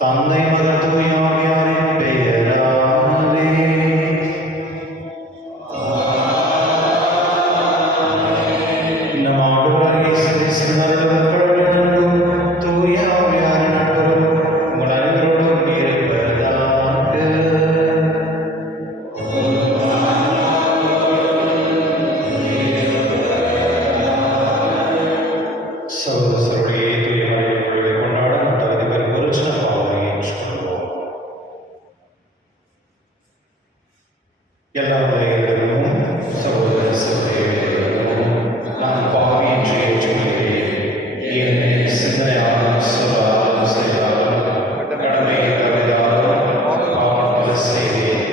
தந்தை மகன் தூய ஆவியாரின் பெயராலே. நம் ஆண்டவராகிய இயேசு கிறிஸ்துவின் அருளும் கடவுளின் தூய ஆவியாரின் நட்புறவும் உங்கள் அனைவரோடும் இருப்பதாக. சகோதரர்களே, தூய மறையை கொண்டாட நம் தகுதி பெறும் பொருட்டு நம் பாவங்களை ஏற்றுக்கொள்வோம். எல்லா உலகிலும் சகோதர சகோதரிகளிடமும் நான் பாவி என்று ஏற்றுக்கொள்கிறேன். ஏனெனில் சிந்தனையாலும் சொல்லாலும் செயலாலும் கடமையை தவறாலும் பாவம் பல செய்தேன்.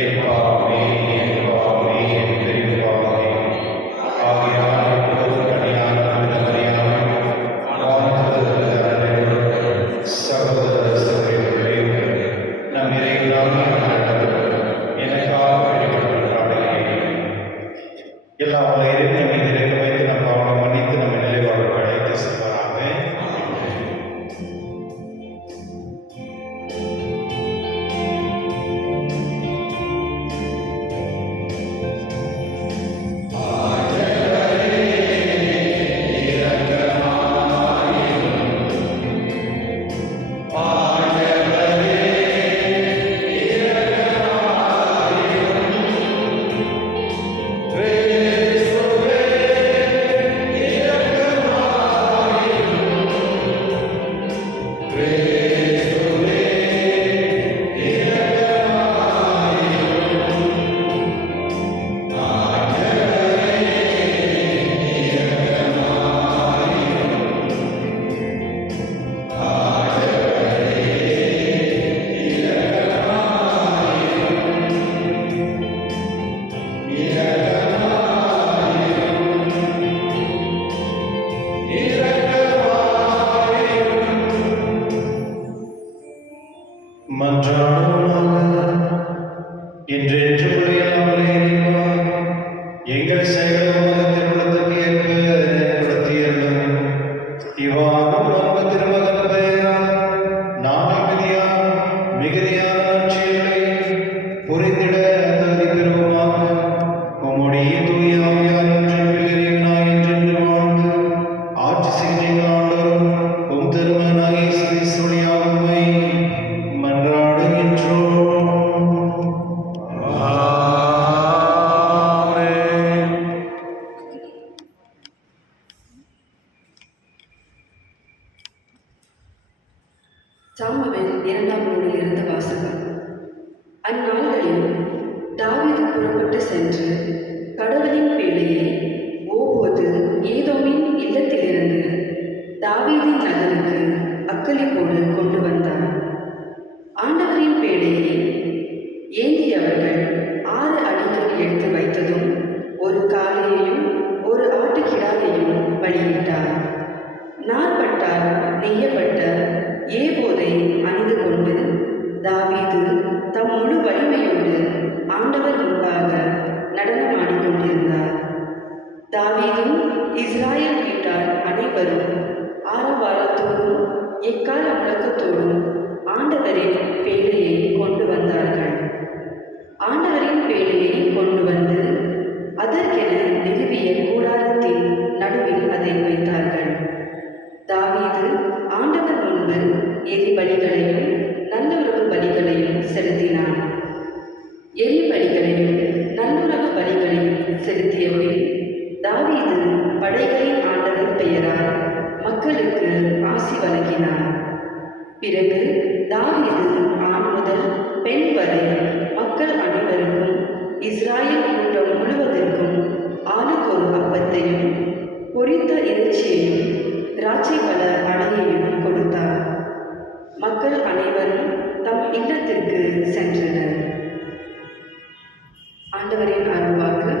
என் பாவமே, என் பாவமே, என் பெரிய பாவமே. ஆகையால் எப்போதும் கனியான மரியாதை சகோதர சகோதரிகளே, நம் இறைவனாகிய ஆண்டவர் எனக்காக வேண்டிக் பாடுகிறேன். எல்லா உலகிலும் நம்மை திறக்க வைத்து நம் பாவங்களை மன்னித்து நம்ம நிலைவாழ்வு அழைத்து செல்வாராக. என்றென்றும் உடையலாமலே இறைவா, எங்கள் செயலும் உமது திருவுளத்துக்கு ஏற்ப நடத்தியருளும். இவ்வாறு உமது திருமகன் பெயரால் நாங்கள் மிகுதியான நற்செயல்களை புரிந்திட தகுதி பெறுவோமாக. உம்முடைய தூய ஆவியார் ஒன்றில் இறைவனாய் என்றென்று வாழ்ந்து ஆட்சி செய்கின்ற ஆண்டவரும் உம் திருமகனாகிய இயேசு கிறிஸ்துவின் ஆவியை மன்றாடுகின்றோம். சாமுவேல் 2ஆம் நூலில் இருந்து வாசகம். அந்நாள்களில் தாவீது புறப்பட்டு சென்று கடவுளின் பேழையை ஓபோது ஏதோமின் இல்லத்திலிருந்து தாவீதின் நகருக்கு அக்களிப்போடு கொண்டு வந்தார். ஆண்டவரின் பேழையை ஏந்தியவர்கள் 6 அடிகள் எடுத்து வைத்ததும் ஒரு காளையையும் ஒரு ஆட்டுக்கிடாயையும் பலியிட்டார். நாற்பட்டால் நெய்யப்பட்ட ஏபோதை அணிந்து கொண்டு தாவீது தம் முழு வலிமையோடு ஆண்டவர் முன்பாக நடனமாடிக்கொண்டிருந்தார். தாவீதும் இஸ்ராயேல் வீட்டார் அனைவரும் ஆரவாரத்தோடும் எக்கால முழக்கத்தோடும் ஆண்டவரின் பேழையை கொண்டு வந்தார்கள். ஆண்டவரின் பேழையை கொண்டு வந்து அதற்கென நிறுவிய கூடாரத்தின் நடுவில் அதை வைத்தார்கள். தாவீது ஆண்டவர் முன்பு எரிபலிகளையும் நல்லுறவு பலிகளையும் செலுத்தினான். எரிபலிகளையும் நல்லுறவு பலிகளையும் செலுத்திய பின் தாவீது படைகளின் ஆண்டவர் பெயரால் மக்களுக்கு ஆசி வழங்கினார். பிறகு தாவீது ஆண் முதல் பெண் வரை மக்கள் அனைவருக்கும் இஸ்ராயேல் கூட்டம் முழுவதற்கும் ஆளுக்கொரு அப்பத்தையும் பொரித்த இறைச்சியையும் திராட்சை பழ அடையையும் கொடுத்தார். மக்கள் அனைவரும் தம் இல்லத்திற்கு சென்றனர். ஆண்டவரின் அருள்வாக்கு.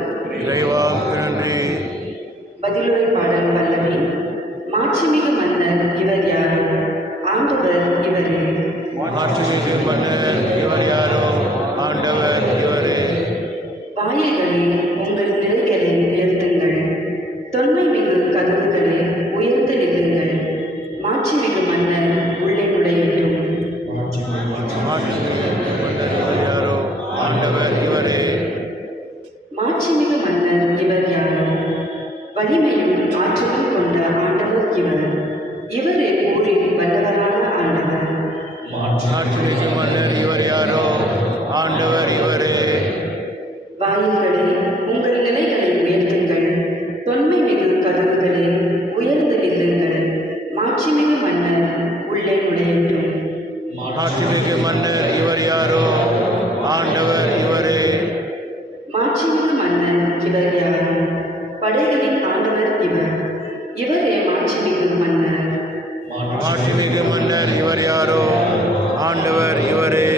பதிலுரை பாடல் பல்லவி. மாட்சிமிகு மன்னர் இவர் யாரோ, ஆண்டவர் இவரே. மாட்சிமிகு மன்னர் இவர் யாரோ, ஆண்டவர் இவரே. வாயில்களே உங்கள் நிலைகளை உயர்த்துங்கள், தொன்மை மிகு கதவுகளை உயர்த்து நில்லுங்கள். மாட்சிமிகு மன்னர் உள்ளே நுழையட்டும். மன்னர் இவர் யாரோ ஆண்டவர் இவரே மாட்சிமிகு மன்னர் இவர் யாரோ வலிமையும் ஆற்றலும் கொண்ட ஆண்டவர் இவர். இவரே போரில் வல்லவரான ஆண்டவர். மாட்சிமிகு மன்னர் இவர் யாரோ ஆண்டவர் இவரே வாயில்களே உங்கள் நிலைகளை உயர்த்துங்கள், தொன்மை மிகு கதவுகளே உயர்ந்து நில்லுங்கள். மாட்சிமிகு மன்னர் உள்ளே நுழையட்டும். மாட்சிமிகு மன்னர் இவர் யாரோ ஆண்டவர் இவரே மாட்சிமிகு மன்னர் இவர் யாரோ படைகளின் ஆண்டவர் இவர். இவரே மாட்சிமிகு மன்னர். மாட்சிமிகு மன்னர் இவர் யாரோ ஆண்டவர் இவரே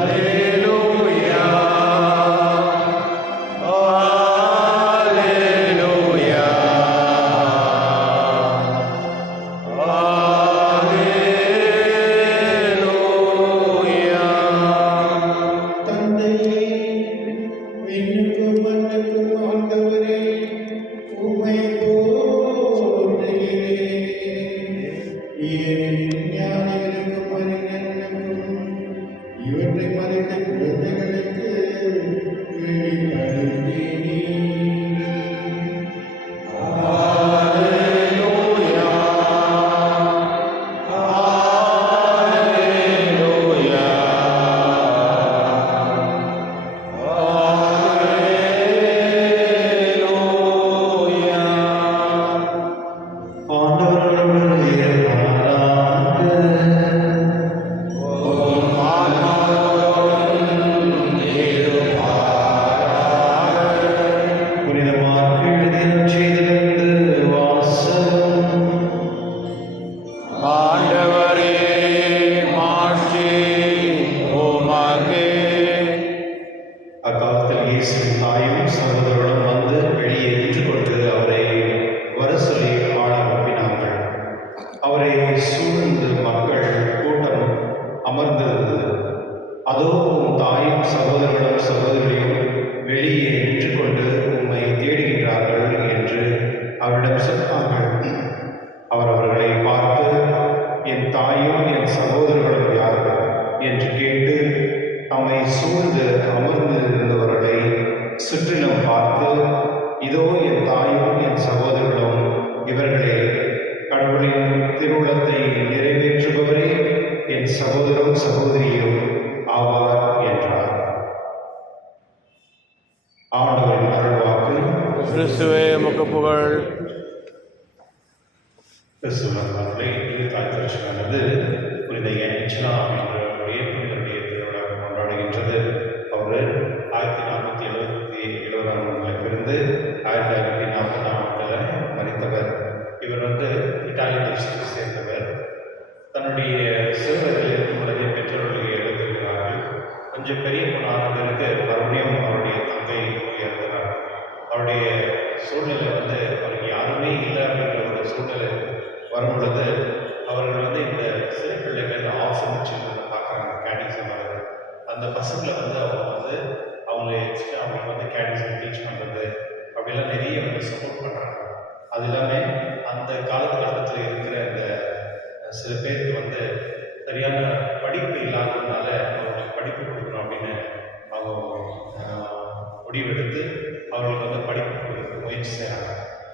அல்லேலூயா அல்லேலூயா அல்லேலூயா தந்தையே, விண்ணுக்கும் மண்ணுக்கும் ஆண்டவரே, உம்மை போற்றுகிறேன். ஏனெனில் ஞானிகளுக்கும் அறிஞர்களுக்கும் இவற்றை மறைத்த குழந்தைகளுக்கு வெளிப்படுத்தினீர். அல்லேலூயா அல்லேலூயா அல்லேலூயா ஆண்டவரோடு இருப்பாராக. உம் ஆன்மாவோடும் இருப்பாராக. புனித மார்க்கு எழுதிய நற்செய்தியிலிருந்து வாசகம். ஆண்டவரே மாட்சி உமக்கே. அக்காலத்தில் இயேசு தாயும் சகோதரர்களும் வந்து வெளியே நின்று கொண்டு அவரை வர சொல்லி ஆள அனுப்பினார்கள். அவரை சூழ்ந்து மக்கள் கூட்டம் அமர்ந்திருந்தது. அதோ உம் தாயும் சகோதரர்களும் சகோதரியும் வெளியே நின்று கொண்டு உம்மை தேடுகின்றார்கள் என்று அவரிடம் சொன்னார்கள். அவர் அவர்களை பார்த்து, என் தாயும் என் சகோதரர்களும் யார் என்று கேட்டு தம்மை சூழ்ந்து அமர்ந்து இருந்தவர்களை சுற்றிலும் பார்த்து, இதோ என் தாயும் என் சகோதரர்களும் இவர்களே, கடவுளின் திருவுளத்தை நிறைவேற்றுபவரே என் சகோதரரும் சகோதரியும் ஆவார் என்றார். ஆண்டவரின் அருள்வாக்கு. கிறிஸ்துவே உமக்கு புகழ். கிறிஸ்துவர்களே, இன்று தாய் திருச்சபையானது புனித ஏஞ்சலா என்ற புனிதருடைய திருவிழா கொண்டாடுகின்றது. அவர் 1470ஆம் ஆண்டில் பிறந்து 1540ஆம் ஆண்டில் மரித்தவர். இவர் இத்தாலி தேசத்தை சேர்ந்தவர். தன்னுடைய சிறுவர்கள் இருக்கும் பொழுதே பெற்றோர்களை எழுதியிருக்கிறார்கள். கொஞ்சம் பெரிய பொண்ணான பிறகு மறுபடியும் அவருடைய தங்கை உயர்த்தினார். அவருடைய சூழ்நிலை அவருக்கு யாருமே இல்லை அப்படின்ற ஒரு சூழ்நிலை வரும் பொழுது அவர்கள் இந்த சிறு பிள்ளைகள் ஆஃபன் சில்ட்ரன் பார்க்குறாங்க. கேடிசம் வருது. அந்த பசங்களை அவங்க எக்ஸ்ட்ரா அவங்களுக்கு கேடிசம் டீச் பண்ணுறது அப்படிலாம் நிறைய சப்போர்ட் பண்ணுறாங்க. அது இல்லாமல் அந்த காலகட்டத்தில் இருக்கிற அந்த சில பேருக்கு சரியான படிப்பு இல்லாததுனால அவங்களுக்கு படிப்பு கொடுக்கணும் அப்படின்னு அவங்க முடிவெடுத்து அவர்களுக்கு படிப்பு கொடுக்க முயற்சி செய்கிறாங்க.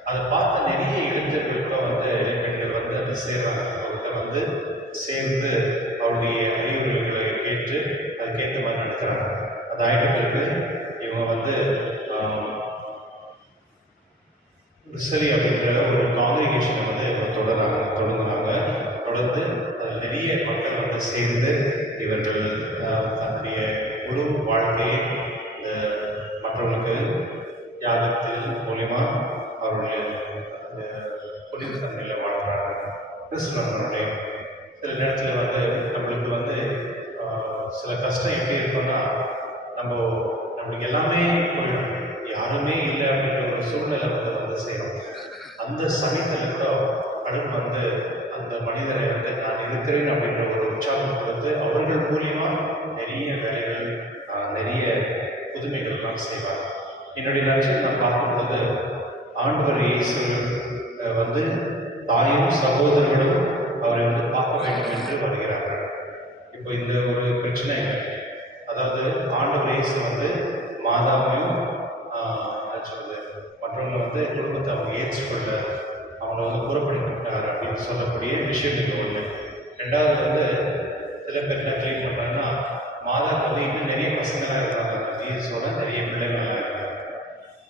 அதை பார்த்து நிறைய இளைஞர்கள் கூட பெண்கள் அதை சேர்றாங்க. அவர்கிட்ட சேர்ந்து அவருடைய அறிவுரைகளை கேட்டு அதுக்கேற்ற மாதிரி நடக்கிறாங்க. அது ஆகிட்ட பிறகு இவங்க சரி அப்படின்ற ஒரு காங்கிரிகேஷனை தொடர்ந்தாங்க. தொடர்ந்து நிறைய மக்கள் சேர்ந்து இவர்கள் தன்னுடைய முழு வாழ்க்கையை இந்த மற்றவர்களுக்கு தியாகத்தில் மூலிமா அவருடைய அந்த புனித தன்மையில் வாழ்கிறாங்க. கிறிஸ்துவனுடைய சில நேரத்தில் நம்மளுக்கு சில கஷ்டம் எப்படி இருக்குன்னா, நம்மளுக்கு எல்லாமே போயிடும், யாருமே இல்லை அப்படின்ற ஒரு சூழ்நிலை செய்யணும். அந்த சமயத்தில் கூட கடவுள் அந்த மனிதரை நான் இருக்கிறேன் அப்படின்ற ஒரு உற்சாகம் கொடுத்து அவர்கள் மூலியமா நிறைய வேலைகள் நிறைய புதுமைகள்லாம் செய்வார். என்னுடைய நட்சத்திரம் நான் பார்க்கும் பொழுது ஆண்டவர் இயேசு தாயும் சகோதரர்களும் அவரை வந்து பார்க்க வேண்டும் என்று வருகிறார்கள். இப்போ இந்த ஒரு பிரச்சனை, அதாவது ஆண்டவர் இயேசு வந்து மாதாவையும் என்ன சொல்றது மற்றவங்களை வந்து குடும்பத்தை அவங்க ஏற்றுக்கொள்ள அவங்கள வந்து புறப்படுத்திட்டார் அப்படின்னு சொல்லக்கூடிய விஷயம் இது ஒன்று. ரெண்டாவது வந்து சில பேர் என்ன கிளைம் பண்ணுறாங்கன்னா, மாதாவுக்கு வந்து இன்னும் நிறைய பசங்களாக இருக்கிறாங்க, ஜீசஸோட நிறைய பிள்ளைங்களாக இருக்காங்க.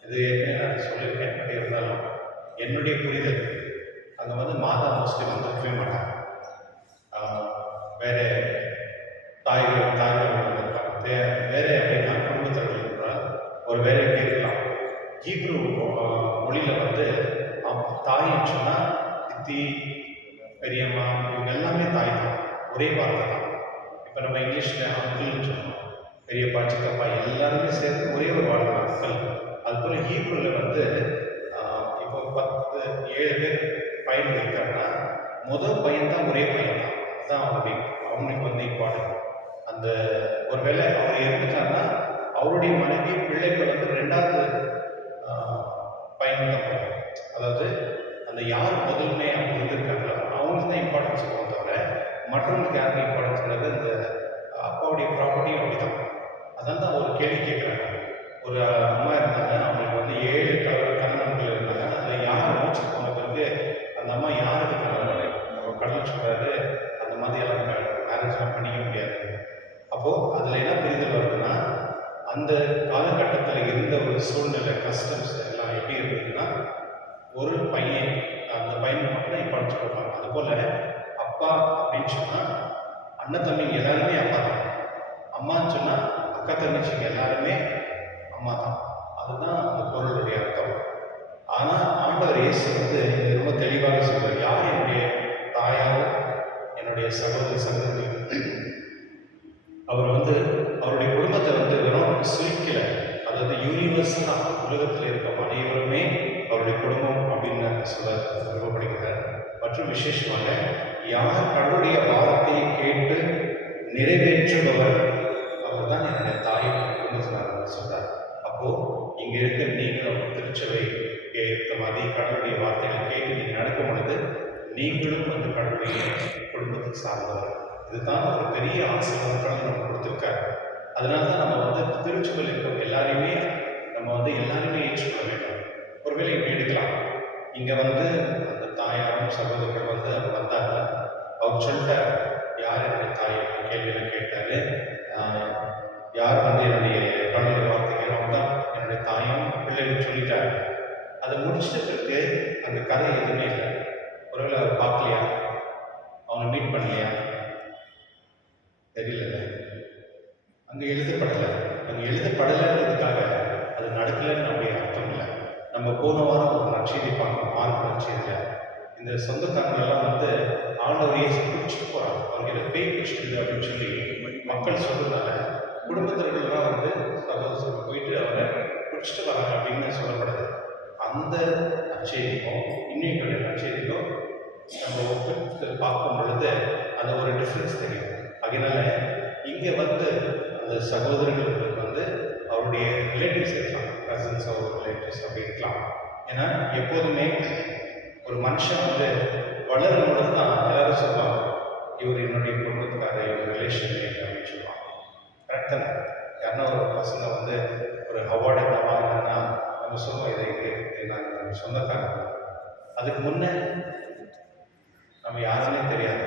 இது ஏற்கனவே நான் சொல்லியிருக்கேன். பட் இருந்தாலும் என்னுடைய புரிதல் அங்கே வந்து மாதா மோஸ்ட்லி வந்துருக்கவே மாட்டாங்க. வேற தாய்கள் இருக்காங்க, வேற அப்படின்னா குடும்பத்தில் இருக்கிறால் ஒரு வேற எப்படி இருக்கலாம். ஹீப்ரு மொழியில் வந்து தாயின்னு சொன்னால் சித்தி, பெரியம்மா இவங்க எல்லாமே தாய் தான், ஒரே வார்த்தை தான். இப்போ நம்ம இங்கிலீஷில் அங்கிள்னு சொன்னோம், பெரியப்பா சித்தப்பா எல்லாருமே சேர்த்து ஒரே ஒரு வார்த்தை தான் அங்கிள். அதுபோல் ஹீப்ருவில் வந்து இப்போ 7 பேர் பையன் இருக்காங்கன்னா முதல் பையன் தான் ஒரே பையன் தான், அதுதான் அவங்களுக்கு வந்து இம்பார்ட்டன்ட். அந்த ஒருவேளை அவர் இருந்துட்டாங்கன்னா அவருடைய மனைவி பிள்ளைகள் வந்து 2வது பையன் தான் போகும். அதாவது அந்த யார் முதன்மை அவங்க இருந்திருக்காங்களோ அவங்களுக்கு தான் இம்பார்ட்டன்ஸ் போகும், தவிர மற்றவங்களுக்கு யாருக்கு இம்பார்ட்டன்ஸ்ன்றது இந்த அப்பாவுடைய ப்ராப்பர்ட்டியும் அப்படிதான். அதான் தான் ஒரு கேள்வி கேட்குறாங்க. ஒரு அம்மா இருந்தாங்க, அவங்களுக்கு வந்து 7 கணவன்கள் இருந்தாங்க. அதில் யார் மூச்சு போன பிறகு அந்த அம்மா யாருக்கு கடவுள் சொல்கிறாரு அந்த மாதிரி எல்லாம் மேரேஜ்லாம் பண்ணிக்க முடியாது. அப்போது அதில் என்ன புரிதல் வருதுன்னா, அந்த காலகட்டத்தில் இருந்த ஒரு சூழ்நிலை கஸ்டம்ஸ் எல்லாம் எப்படி இருந்ததுன்னா, ஒரு பையன் அந்த பையனுக்கு மட்டும் தான் இம்பார்ட்டன்ஸ் கொடுப்பாங்க. அதுபோல் அப்பா அப்படின்னு சொன்னால் அண்ணன் தம்பிங்க எல்லாருமே அப்பா தான், அம்மான்னு சொன்னால் அக்கா தங்கச்சிங்க எல்லாருமே அம்மா தான். அதுதான் அந்த பொருளுடைய அர்த்தம். ஆனால் ஆண்டவர் இயேசு வந்து ரொம்ப தெளிவாக சொல்கிறார், யார் என்னுடைய தாயாரோ என்னுடைய சகோதரி அவர் வந்து அவருடைய குடும்பத்தை வந்து வெறும் சுருக்கல, அதாவது யூனிவர்சலாக உலகத்தில் இருக்கும் அனைவருமே அவருடைய குடும்பம் அப்படின்னு சொல்ல விருப்பப்படுகிறார். மற்றும் விசேஷமாக யார் கடவுளுடைய வார்த்தையை கேட்டு நிறைவேற்றுபவர் அவர் தான் என்னுடைய தாயின் குடும்பத்தினார் சொல்றார். அப்போ இங்க இருக்க நீங்களும் திருச்சபை ஏற்ற மாதிரி கடவுளுடைய வார்த்தைகளை கேட்டு நீங்கள் நடக்கும் பொழுது நீங்களும் வந்து கடவுளுடைய குடும்பத்துக்கு சார்ந்தவர். இதுதான் ஒரு பெரிய ஆசீர்வாதம் நம்ம கொடுத்துருக்காரு. அதனால தான் நம்ம வந்து திருச்சபையில் இருக்கிற எல்லாரையுமே நம்ம வந்து எல்லாருமே ஏற்றுக்கொள்ள வேண்டும். ஒருவேளை இப்படி எடுக்கலாம், இங்கே வந்து அந்த தாயாரும் சகோதரர்கள் வந்து அவர் வந்தாங்க, அவர் சொல்லிட்டார் யார் என்னுடைய தாய் கேள்வியில் கேட்டார், யார் வந்து என்னுடைய கடவுளுடைய வார்த்தைக்கு அவங்க தான் என்னுடைய தாயும் பிள்ளைகள் சொல்லிட்டாரு. அதை முடிச்சிட்ட பிறகு அந்த கதை எதுவுமே இல்லை. ஒருவேளை அவர் பார்க்கலையா, அவனை மீட் பண்ணலையா தெரியல, அங்கே எழுதப்படலை. அங்கே எழுதப்படலைன்றதுக்காக அது நடக்கலைன்னு நம்முடைய அர்த்தம் இல்லை. நம்ம போன வாரம் ஒரு நற்செய்தி பார்க்கணும், மார்க் நற்செய்தியில் இந்த சொந்தக்காரங்களெல்லாம் வந்து ஆண்டவர் இயேசு பிடிச்சிட்டு போகிறாங்க, அவங்க எதை பேய் பிடிச்சிட்டு அப்படின்னு சொல்லி மக்கள் சொல்றதுனால குடும்பத்தினர்கள்லாம் வந்து சகோதரர் போயிட்டு அவரை பிடிச்சிட்டு வராங்க அப்படின்னு சொல்லப்படுது. அந்த நற்செய்திக்கும் இன்னைக்கு நற்செய்திக்கும் நம்ம ஒப்பிட்டு பார்க்கும் பொழுது அந்த ஒரு டிஃப்ரென்ஸ் தெரியும். அதனால இங்கே வந்து அந்த சகோதரர்களுக்கு வந்து அவருடைய ரிலேட்டிவ்ஸ் இருக்கலாம், கசின்ஸ் அவர் ரிலேட்டிவ்ஸ் அப்படி இருக்கலாம். ஏன்னா எப்போதுமே ஒரு மனுஷன் வந்து வளரும் பொழுது தான் எல்லாரும் சொல்லுவாங்க இவர் என்னுடைய குடும்பத்துக்காரர், இவர் ரிலேஷன் அப்படின்னு சொல்லுவாங்க. கரெக்ட் தானே? யாருன்னா ஒரு பசங்க வந்து ஒரு அவார்டு என்ன வாங்கினா நம்ம சொல்லுவோம் இதை நாங்கள் சொந்தக்காரங்க. அதுக்கு முன்னே நம்ம யாருன்னே தெரியாது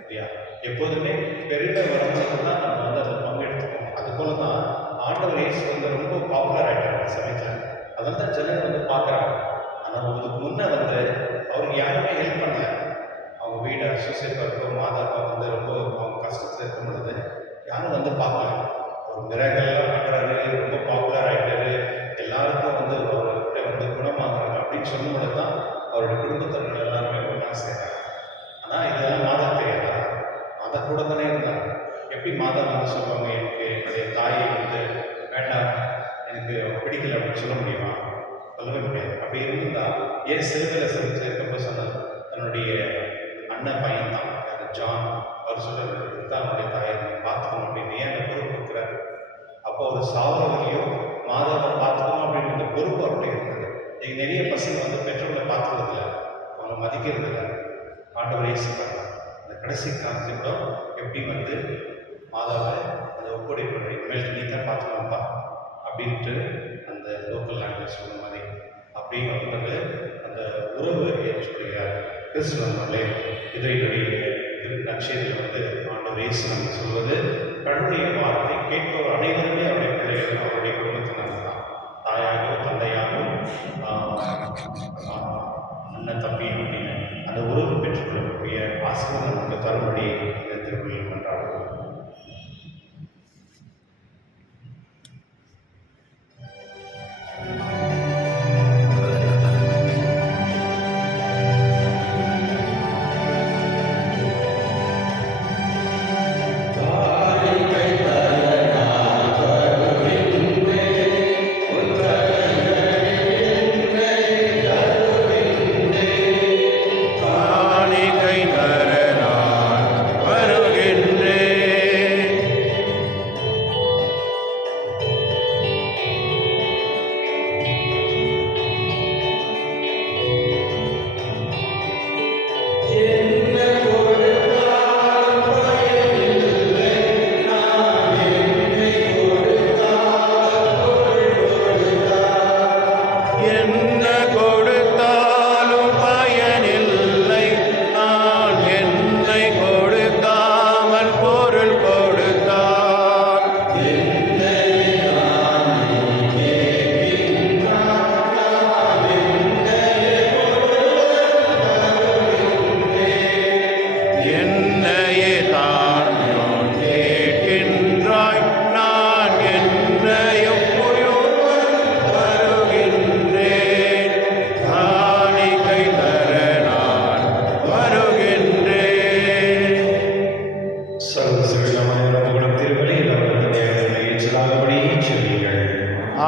இல்லையா? எப்போதுமே பெருமை வரும்போது தான் நம்ம வந்து அதில் பங்கெடுத்துக்கோம். அது போல தான் ஆண்டவர் இயேசு வந்து ரொம்ப பாப்புலர் ஆகிட்டார் அந்த சமயத்தில். அதனால தான் ஜனங்கள் வந்து பார்க்குறாங்க. ஆனால் அதுக்கு முன்னே வந்து அவருக்கு யாருமே ஹெல்ப் பண்ணல. அவங்க வீடை சூசைட் இருக்கும், மாதாப்பா வந்து ரொம்ப அவங்க கஷ்டத்தில் இருக்கும் பொழுது யாரும் வந்து பார்க்கல. ஒரு மிராக்கல்லாம் பண்ணுறாரு, ரொம்ப பாப்புலர் ஆகிட்டாரு, எல்லாருக்கும் வந்து அவர்கிட்ட வந்து குணமாகறாங்க அப்படின்னு சொல்லும் பொழுது தான் அவருடைய குடும்பத்தினர்கள் எல்லாருமே ஒன்றா சேர்ந்தாங்க. ஆனால் இதெல்லாம் மாதா தெரியாதா? மாதா கூட தானே இருந்தாங்க. எப்படி மாதா வந்து சொல்லுவாங்க எனக்கு என்னுடைய தாயை வந்து வேண்டாம், எனக்கு பிடிக்கல அப்படின்னு சொல்ல முடியுமா? சொல்லவே முடியாது. அப்படி இருந்தால் ஏன் சிறுவில் சேர்க்கப்போ சொன்னார் தன்னுடைய அண்ணன் பையன் தான் ஜான், அவர் சொல்கிறது தான் அவனுடைய தாயை பார்த்துக்கணும் அப்படின்னு ஏன் அந்த பொறுப்பு கொடுக்குறாரு? அப்போ ஒரு சாவரவரையோ மாதாவை பார்த்துக்கணும் அப்படின்னு பொறுப்பு அவருடைய இருந்தது. இங்கே நிறைய பசங்க வந்து பெற்றோர்களை பார்த்துக்கிறதில்ல, அவங்க மதிக்கிறது இல்லை. ஆண்டவர் இயேசுக்காக அந்த கடைசி காலத்தில் கூட எப்படி வந்து மாதாவை அந்த ஒப்படைப்பு இனிமேல் நீ தான் பார்த்துக்கலாம்ப்பா அப்படின்ட்டு அந்த லோக்கல் லாங்குவேஜ் சொன்ன மாதிரி அப்படின்னு வந்து அந்த உறவு ஏற்றுக்கொள்கிறார் கிறிஸ்துவர்களே. இதை நற்செய்தியில் வந்து ஆண்டவர் இயேசு நம்ம சொல்வது கடவுளுடைய வார்த்தை கேட்பவர் அனைவருமே அவருடைய பிள்ளைகள் அவருடைய குடும்பத்தினர் தான். தாயாகவும் தந்தையாகவும் அண்ணன் தம்பி அப்படின்னு அந்த உறவு பெற்றுக்கொள்ளக்கூடிய ஆசீர்வாதம் நமக்கு தரும்படி இந்த திருப்பலியில் கொண்டாடுவோம்.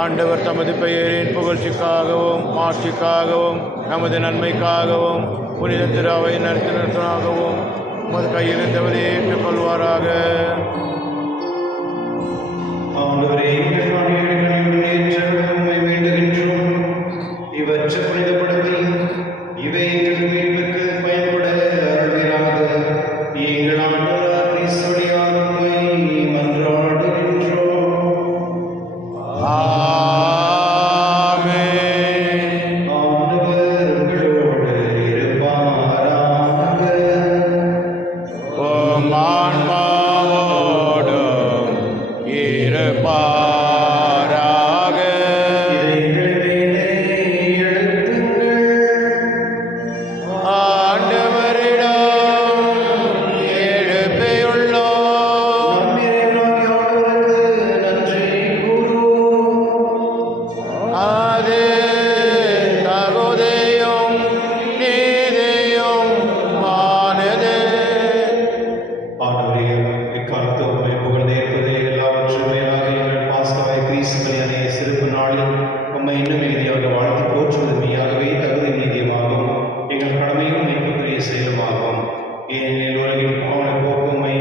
ஆண்டவர் தமது பெயரின் புகழ்ச்சிக்காகவும் மாட்சிக்காகவும் நமது நன்மைக்காகவும் புனித திருவை நடத்தினராகவும் உமது கையிலிருந்தவரை ஏற்றுக்கொள்வாராக. இவற்றை புனிதப்படுத்தி இவை எங்கள் மீட்புக்கு பயன்பட அருள்வீராக. எங்கள் ஆண்டவராகிய கிறிஸ்து வழியாக உம்மை மன்றாடுகின்றோம். ஆமென். ஆண்டவர் உங்களோடு இருப்பாராக. உம் ஆன்மாவோடும் இருப்பாராக. இதைகள் மேலே எழுப்புங்கள். ஆண்டவரிடம் எழுப்பியுள்ளோம். நம் இறைவனாகிய ஆண்டவருக்கு நன்றி கூறுவோம். அது தகுதியும் நீதியும் ஆனது. ஆண்டவரே, இக்காலத்து உம்மை புகழ்ந்தேற்பதே எல்லாவற்றும் மேலாக எங்கள் பாஸ்கவாய் கிறிஸ்து பலியானே சிறப்பு நாளில் உம்மை இன்னும் மிகுதியாக வாழ்த்து போற்றுவது மெய்யாகவே தகுதி நீதியமாகும். எங்கள் கடமையும் மீட்புக்குரிய செயலுமாகும். ஏனெனில் உலகின் பாவனை போக்குமை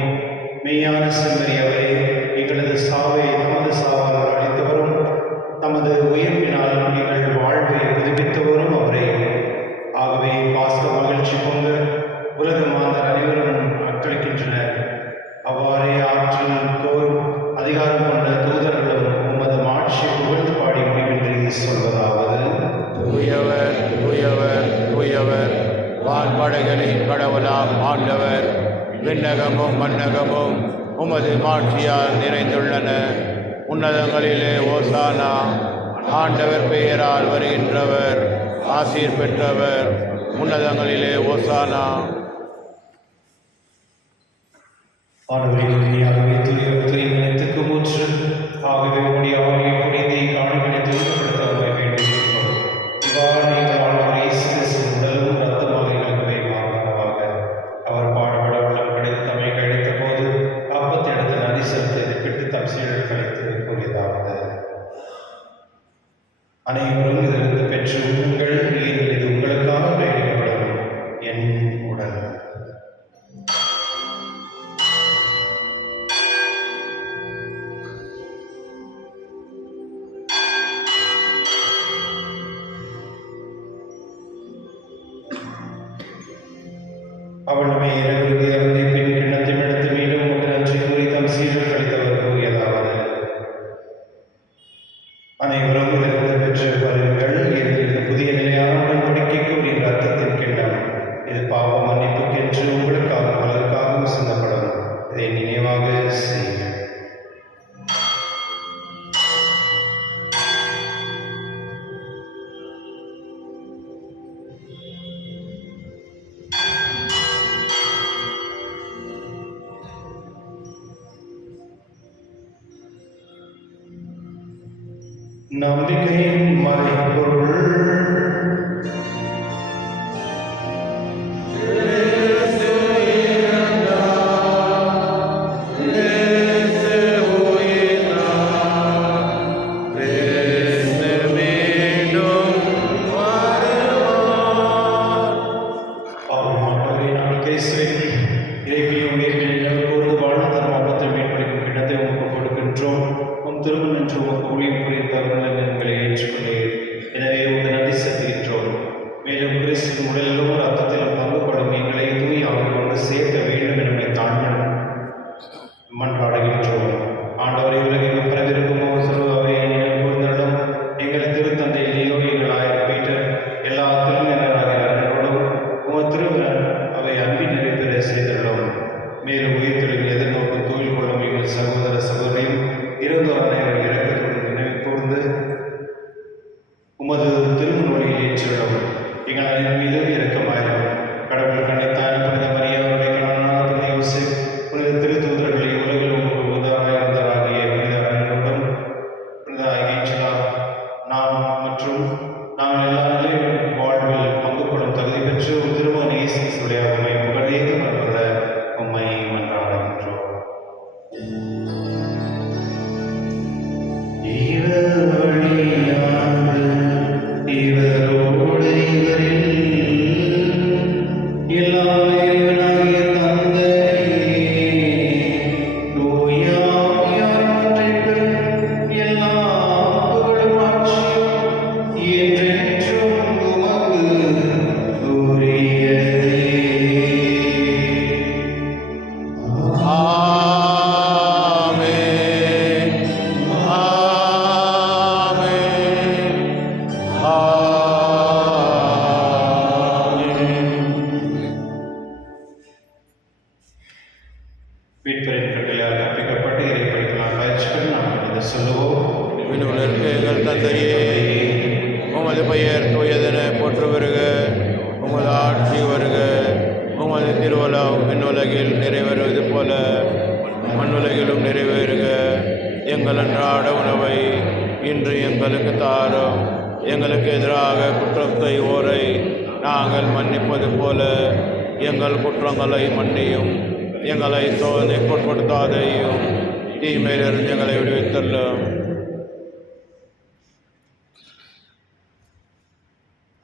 மெய்யான செம்மறியவரே, எங்களது சாவை தமது சாவால் அளித்தவரும் தமது உயிர்ப்பினால் எங்கள் வாழ்வை புதுப்பித்தவரும் அவரே. ஆகவே பாஸ்க மகிழ்ச்சி பொங்க உலக மாந்தர் அனைவரும் அக்களிக்கின்றனர். அவ்வாறே ஆற்றல் கோரும் அதிகாரம் கொண்ட தூதர்களும் உமது மாட்சி புகழ்ந்து பாடி முடிவின்றி சொல்வதாவது: தூயவர் தூயவர் தூயவர் வான்படைகளின் கடவுளாம் ஆண்டவர். விண்ணகமும் மண்ணகமும் உமது மாட்சியால் நிறைந்துள்ளன. உன்னதங்களிலே ஓசானா. ஆண்டவர் பெயரால் வருகின்றவர் ஆசீர் பெற்றவர். உன்னதங்களிலே ஓசானா. ஆண்டவரையாகவே தூய்மைக்கு மூன்று. ஆகவே உடைய ஆணையை புனிதை காணிகளை தூய்மைப்படுத்த வேண்டும். இவ்வாறு நீங்கள் ஆண்டவர் இயேசு கிறிஸ்துவின் உடலும் இரத்தமாக எங்களுக்கு மாறுவதாக. அவர் பாடுபட உள்ளம் கிடைத்து தம்மை கழித்த போது அப்பத்தை எடுத்து நன்றி செலுத்தி பிட்டு தம் சீடர் கழித்து கூறியதாவது: அனைவரும் இதிலிருந்து பெற்று உங்கள் ஏனெனில் இது உங்களுக்காக பிரயோகிக்கப்படும் என் உடல். அவள் நம்மை இரவு இறந்தை பின் கிண்ணத்தை எடுத்து மீண்டும் உமக்கு நன்றி கூறி தம் சீடர் கழித்தவர் கூறியதாவது: அனைவரும் இதிலிருந்து பெற்று வருங்கள். இது புதிய நிலையான உடன்படிக்கைக்கு உரிய ரத்தத்தின் கிண்ணம். இது பாவ மன்னிப்புக்கென்று உங்களுக்காக பலருக்காகவும் சிந்தப்படும். இதை நினைவாக செய்யுங்கள். நம்பிக்கையின் மறைபொருள்.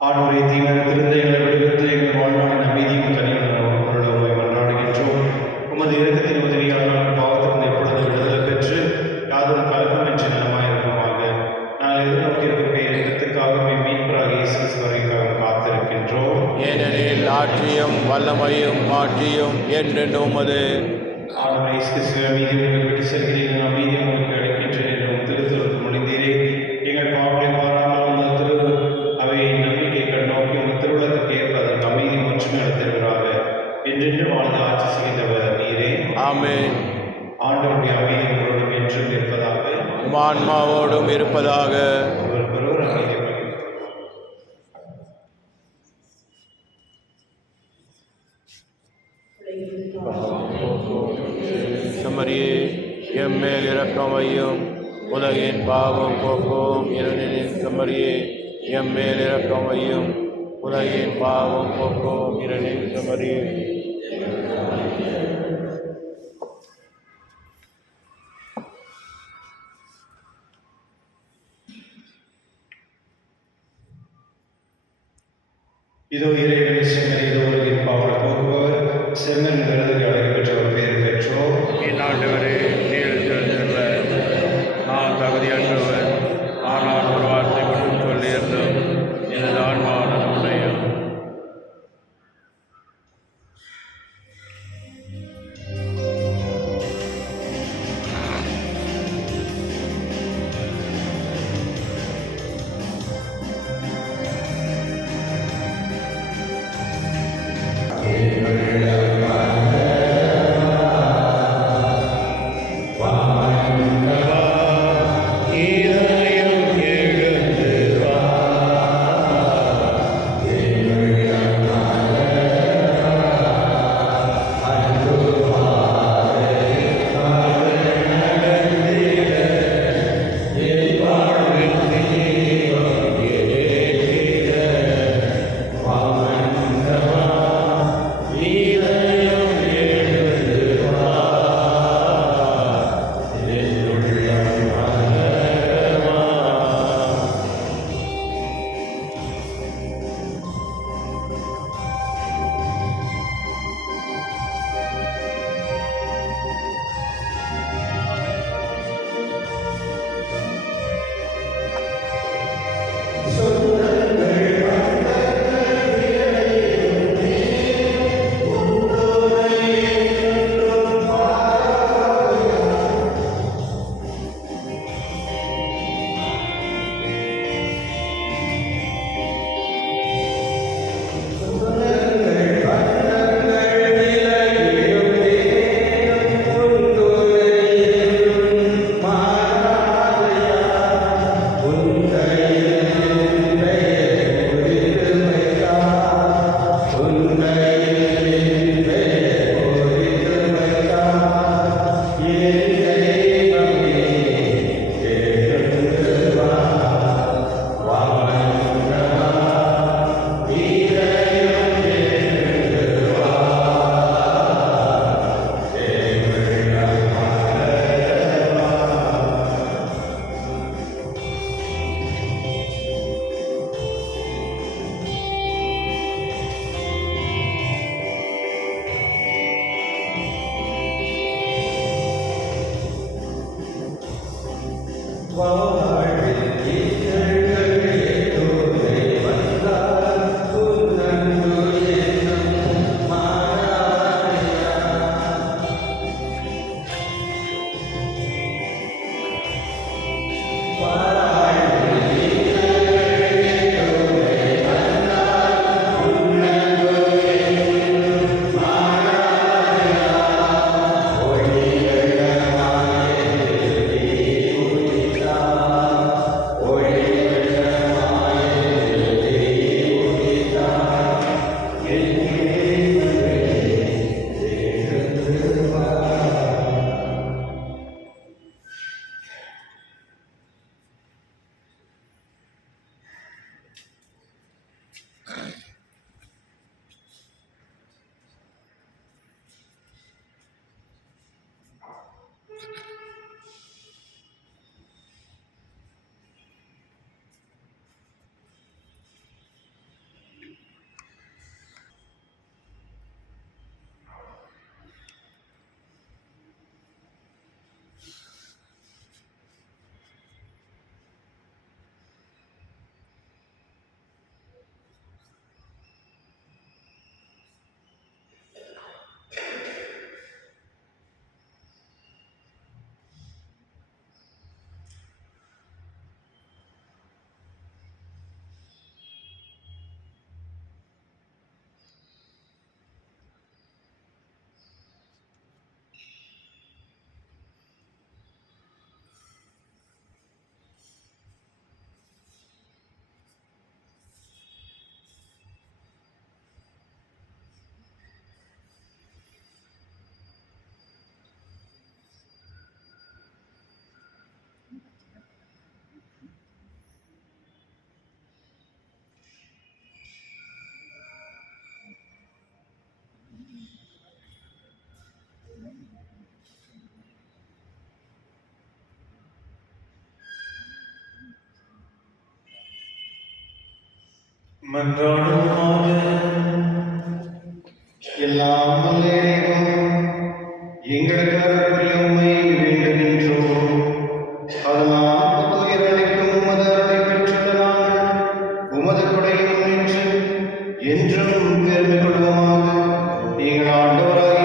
ஆண்டவரே, தீமையிலிருந்து எங்களை விடுவித்து எங்கள் வாழ்நாளின் அமைதியும் தனியுணர்வும் பொருளுமை மன்றாடுகின்றோம். உமது இரக்கத்தின் உதவியால் நாங்கள் பாவத்திலிருந்து எப்பொழுது விடுதலை பெற்று யாதொரு கலக்கமின்றி நலமாயிருப்போமாக. நாங்கள் எதிர்நோக்கியிருக்கும் பேரிடத்துக்காக மீட்பராக இயேசு கிறிஸ்துவுக்காக காத்திருக்கின்றோம். ஏனெனில் ஆட்சியும் வல்லமையும் மாற்றியும் என்றென்று உமது. ஆண்டவரே, இயேசு கிறிஸ்துவை மீதியை விட்டு செல்கிறீர்கள், நான் மீதியை உங்களுக்கு அழைக்கின்றேன் என்று திருத்துவதற்கு முடிந்தீரே. எங்கள் பாவங்களை பாராமல் உமது திரு அவையை நம்பிக்கை கண்ணோக்கி உமது திருவுளத்துக்கு ஏற்ப அதற்கு அமைதி மற்றும் நடத்துகிறாக என்றென்று வாழ்ந்து ஆட்சி செய்தவர் நீரே. ஆமென். ஆண்டவருடைய அமைதி உங்களோடும் என்றும் இருப்பதாக, உம் ஆன்மாவோடும் இருப்பதாக. ஒருவருக்கொருவர் அமைதி பகிர்ந்து செம்மறியே, எம்மேல் இரக்கம் வையும். உலகின் பாவம் போக்கும் இரணின் செம்மறியே, எம்மேல் இரக்கம் வையும். உலகின் பாவம் போக்கும் இரணின் செம்மறியே. இதோ இறைவனின் செம்மறி, இதோ உலகின் பாவங்களை போக்குபவர். செம்மறி விருதுக்கு அழகு பெற்றவர் பேர் பெற்றோர். இந்நாட்டவரே, நீர் செல்ல நான் தகுதியற்றவர். ஆனால் ஒரு வார்த்தை மட்டும் சொல்லியிருந்தும் எனது ஆன்மா நலமடையும். மன்றாடுவோமாக. எல்லாம் வல்ல இறைவா, எங்களுக்காக உம்மை வேண்டுகின்றோம். அதனால் துயரளிக்கும் உமது அருளை பெற்றுள்ள நாங்கள் உமது கொடையை முன்னின்று என்றும் பெருமை கொள்வோமாக. எங்கள் ஆண்டவராகிய